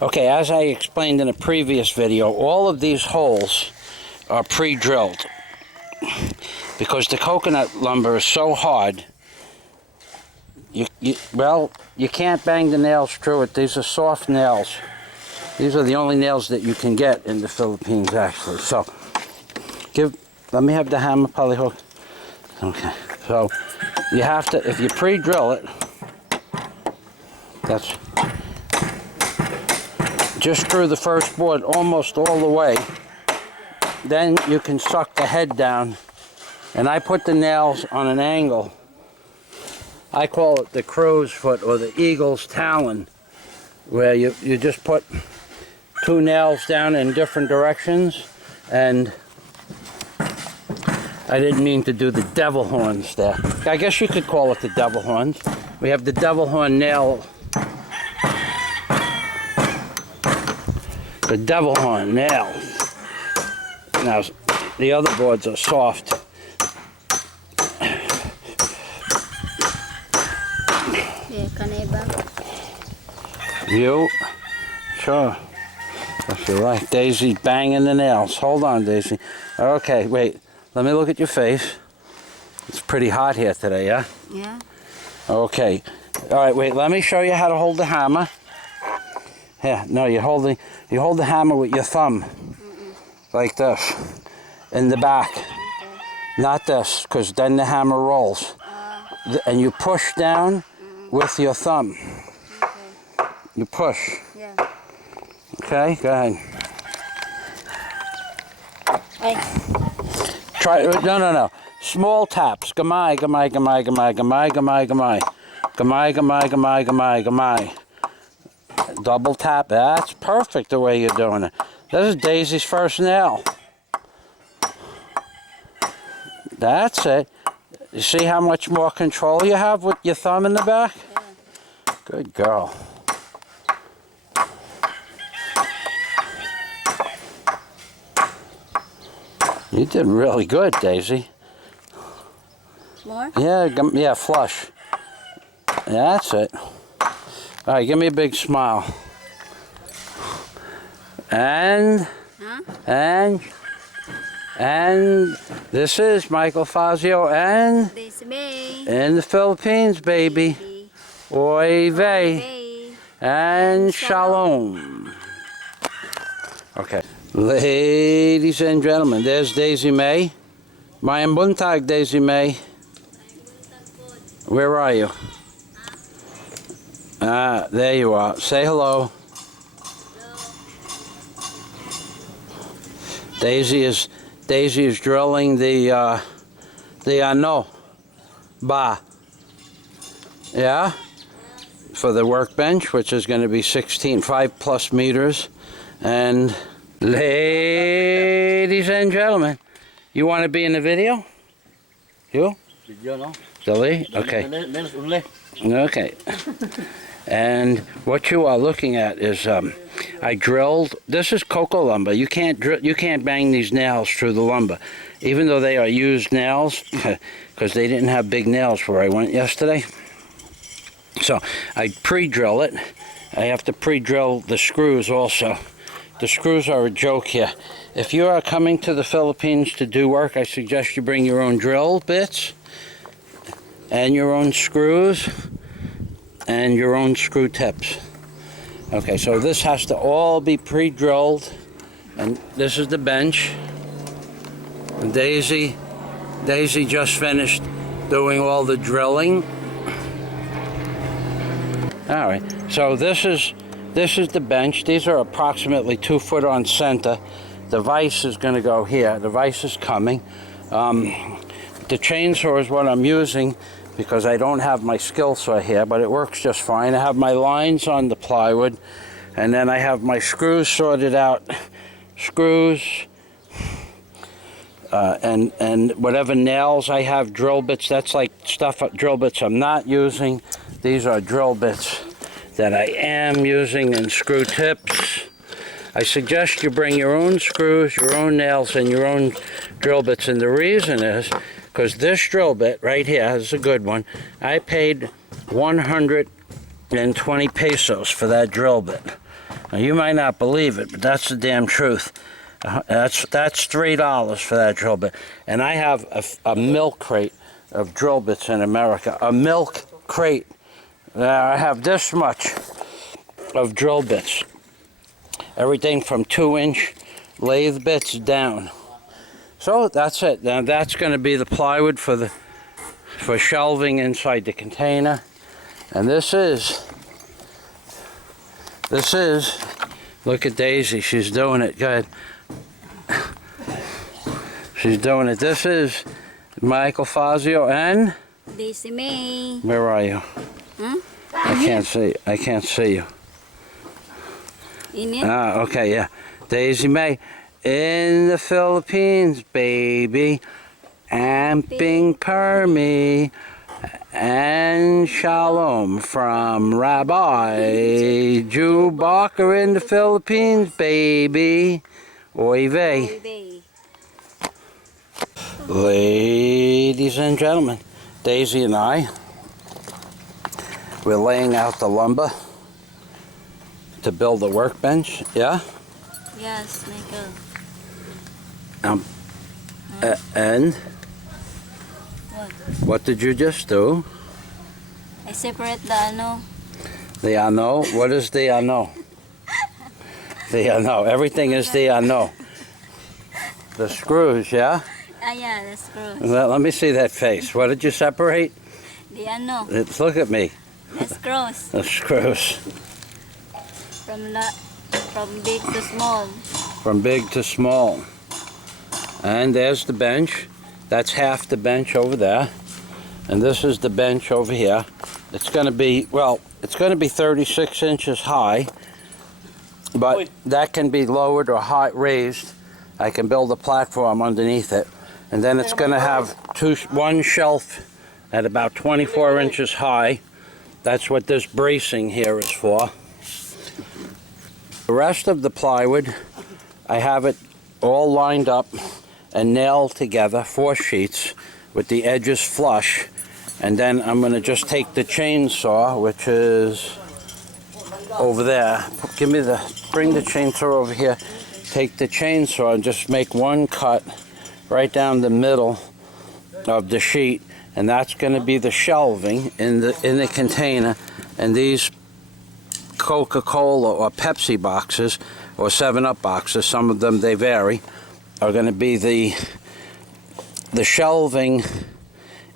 Okay, as I explained in a previous video, all of these holes are pre-drilled because the coconut lumber is so hard. You can't bang the nails through it. These are soft nails. These are the only nails that you can get in the Philippines, actually. So, let me have the hammer poly hook. Okay, so you have to, if you pre-drill it, that's just through the first board almost all the way. Then you can suck the head down, and I put the nails on an angle. I call it the crow's foot or the eagle's talon, where you just put two nails down in different directions. And I didn't mean to do the devil horns there. I guess you could call it the devil horns. We have the devil horn nail. The devil horn nail. Now, the other boards are soft. You? Sure. If you like. Daisy banging the nails. Hold on, Daisy. Okay, wait. Let me look at your face. It's pretty hot here today, yeah? Yeah. Okay. All right, wait. Let me show you how to hold the hammer. Yeah, no, you hold the hammer with your thumb. Like this. In the back. Okay. Not this, because then the hammer rolls. And you push down with your thumb. Okay. You push. Yeah. Okay, go ahead. Hey. Try, no. Small taps. Gamai, gamai, gamai, gamai, gamai, gamai, gamai. Gamai, gamai, gamai, gamai, gamai. Double tap. That's perfect the way you're doing it. This is Daisy's first nail. That's it. You see how much more control you have with your thumb in the back? Yeah. Good girl. You did really good, Daisy. More? Yeah, flush. That's it. All right, give me a big smile. And, and this is Michael Fazio and in the Philippines, baby. Oy vey and shalom. Okay. Ladies and gentlemen, there's Daisy May. Mayang buntag, Daisy May. Where are you? Ah, there you are. Say hello. Daisy is drilling the ano ba. Yeah? For the workbench, which is going to be 5+ meters. And ladies and gentlemen, you want to be in the video? You? Video, no? Silly? Okay. Okay. And what you are looking at is I drilled. This is cocoa lumber. You can't bang these nails through the lumber, even though they are used nails, because they didn't have big nails where I went yesterday. So I pre-drill it. I have to pre-drill the screws also. The screws are a joke here. If you are coming to the Philippines to do work, I suggest you bring your own drill bits and your own screws and your own screw tips. Okay, so this has to all be pre-drilled, and this is the bench. And Daisy just finished doing all the drilling. All right, so this is the bench. These are approximately 2 foot on center. The vise is going to go here. The vise is coming. The chainsaw is what I'm using because I don't have my skill saw here, but it works just fine. I have my lines on the plywood, and then I have my screws sorted out. Screws, and whatever nails I have, drill bits. That's like drill bits I'm not using. These are drill bits that I am using, and screw tips. I suggest you bring your own screws, your own nails, and your own drill bits. And the reason is because this drill bit right here is a good one. I paid 120 pesos for that drill bit. Now, you might not believe it, but that's the damn truth. That's $3 for that drill bit. And I have a milk crate of drill bits in America. A milk crate. I have this much of drill bits. Everything from 2-inch lathe bits down. So that's it. Now that's going to be the plywood for shelving inside the container. And this is, look at Daisy, she's doing it, good. She's doing it. This is Michael Fazio and? Daisy May. Where are you? Huh? I can't see you. In it? Ah, okay, yeah. Daisy May in the Philippines, baby. Amping Permi and Shalom from Rabbi Jew Barker in the Philippines, baby. Oy vey. Ladies and gentlemen, Daisy and I, we're laying out the lumber to build a workbench, yeah? Yes, Michael. And What? what did you just do? I separate the ano. The ano? What is the ano? The ano. Everything is the ano. The screws, yeah? Ah, yeah, the screws. Well, let me see that face. What did you separate? The ano. Look at me. The screws. The screws. From big to small. From big to small. And there's the bench. That's half the bench over there. And this is the bench over here. It's going to be, well, it's going to be 36 inches high. But that can be lowered or raised. I can build a platform underneath it. And then it's going to have one shelf at about 24 inches high. That's what this bracing here is for. The rest of the plywood, I have it all lined up and nailed together, 4 sheets, with the edges flush. And then I'm going to just take the chainsaw, which is over there. Bring the chainsaw over here. Take the chainsaw and just make one cut right down the middle of the sheet, and that's going to be the shelving in the container. And these Coca-Cola or Pepsi boxes or 7-Up boxes, some of them they vary, are going to be the shelving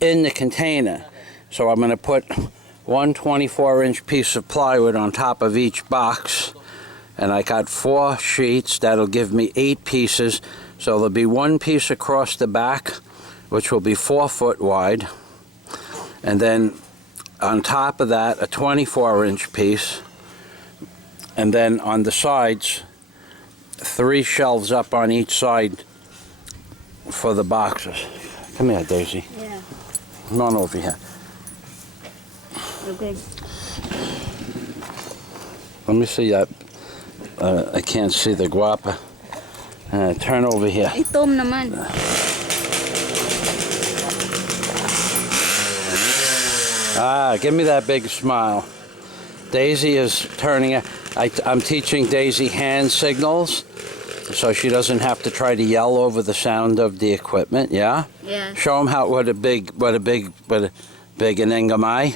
in the container. So I'm going to put one 24-inch piece of plywood on top of each box, and I got 4 sheets. That'll give me 8 pieces. So there'll be one piece across the back, which will be 4 foot wide, and then on top of that a 24-inch piece, and then on the sides 3 shelves up on each side for the boxes. Come here, Daisy. Yeah. Come on over here. Okay. Let me see that. I can't see the guapa. Turn over here. Itom naman. Give me that big smile. Daisy is turning it. I'm teaching Daisy hand signals, so she doesn't have to try to yell over the sound of the equipment. Yeah. Yeah. Show them what a big, and then gamai,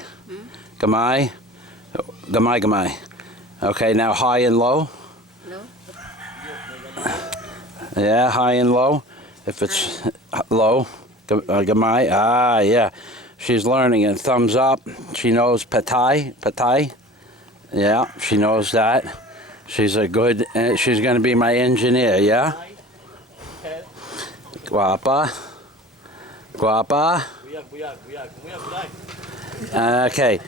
gamai. Okay, now high and low. Low. Yeah, high and low. If it's low, gamai. Yeah. She's learning it. Thumbs up. She knows patai. Yeah, she knows that. She's a good, she's going to be my engineer, yeah? Guapa. Okay.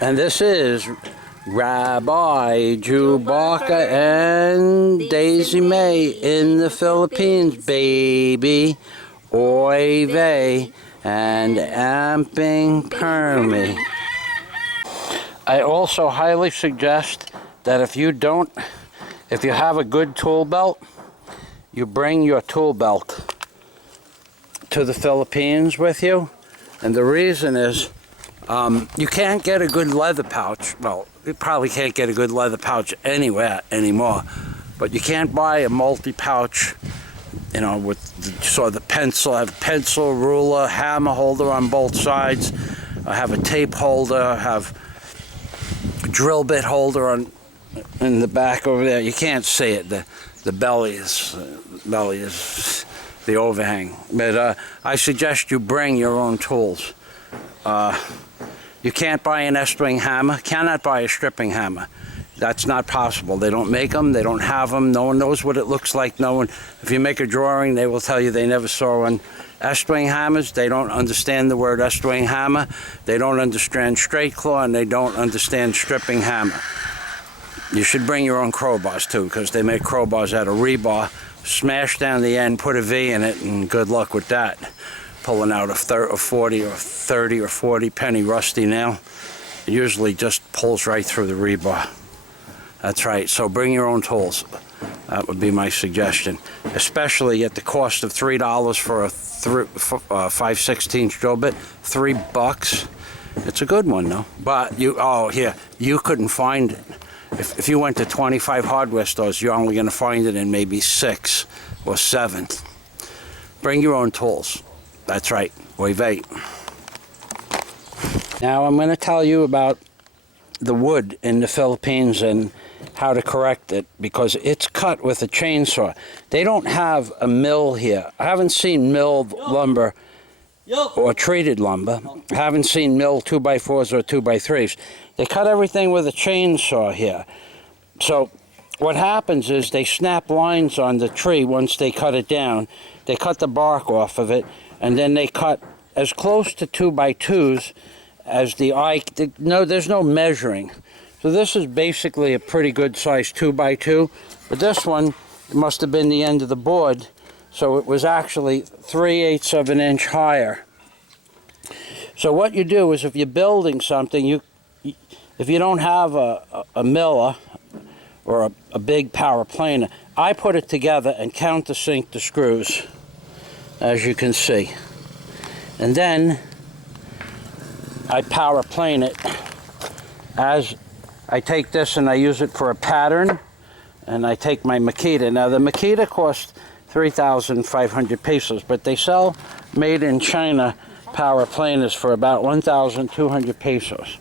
And this is Rabbi Jew Barker and Daisy May in the Philippines, baby. Oy vey. And amping permi. I also highly suggest that if you have a good tool belt, you bring your tool belt to the Philippines with you. And the reason is, You can't get a good leather pouch. Well, you probably can't get a good leather pouch anywhere anymore. But you can't buy a multi-pouch, you know, with the pencil, have pencil, ruler, hammer holder on both sides, have a tape holder, have a drill bit holder in the back over there. You can't see it. The belly is the overhang. But I suggest you bring your own tools. You can't buy an S-string hammer, cannot buy a stripping hammer. That's not possible. They don't make them, they don't have them, no one knows what it looks like. No one, if you make a drawing, they will tell you they never saw one. S-string hammers, they don't understand the word S-string hammer, they don't understand straight claw, and they don't understand stripping hammer. You should bring your own crowbars too, because they make crowbars out of rebar. Smash down the end, put a V in it, and good luck with that. Pulling out a 40 or 30 or 40 penny rusty nail. It usually just pulls right through the rebar. That's right, so bring your own tools. That would be my suggestion. Especially at the cost of $3 for a 5/16 drill bit. $3. It's a good one though. But you couldn't find it. If you went to 25 hardware stores, you're only going to find it in maybe 6 or 7. Bring your own tools. That's right, wave 8. Now I'm going to tell you about the wood in the Philippines and how to correct it, because it's cut with a chainsaw. They don't have a mill here. I haven't seen milled lumber or treated lumber. I haven't seen milled 2x4s or 2x3s. They cut everything with a chainsaw here. So what happens is they snap lines on the tree once they cut it down. They cut the bark off of it, and then they cut as close to 2x2s as the eye. There's no measuring. So this is basically a pretty good size 2x2, but this one must have been the end of the board, so it was actually 3/8 of an inch higher. So what you do is, if you're building something, if you don't have a miller or a big power planer, I put it together and countersink the screws, as you can see. And then I power plane it. As I take this and I use it for a pattern, and I take my Makita. Now the Makita costs 3,500 pesos, but they sell made in China power planers for about 1,200 pesos.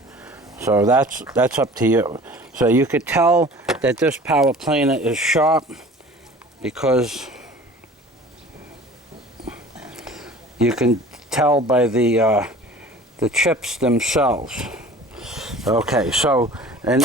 So that's up to you. So you could tell that this power planer is sharp because you can tell by the chips themselves. Okay, so and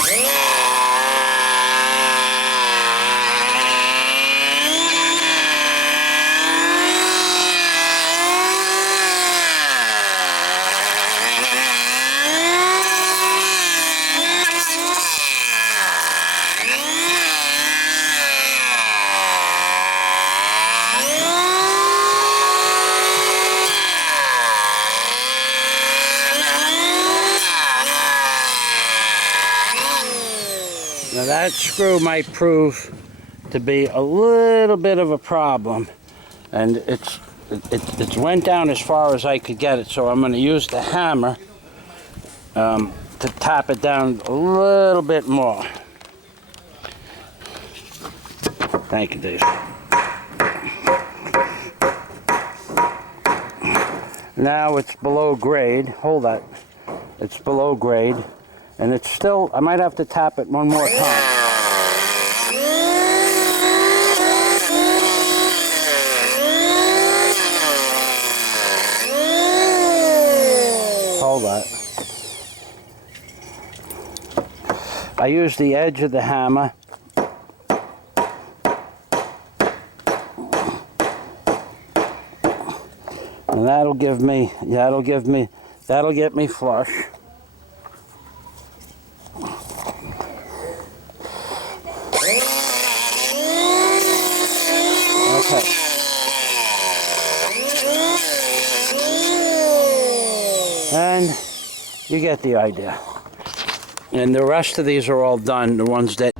now that screw might prove to be a little bit of a problem, and it went down as far as I could get it, so I'm going to use the hammer to tap it down a little bit more. Thank you, Dave. Now it's below grade. Hold that. It's below grade. And it's still, I might have to tap it one more time. Hold that. I use the edge of the hammer. And that'll get me flush. Okay. And you get the idea. And the rest of these are all done, the ones that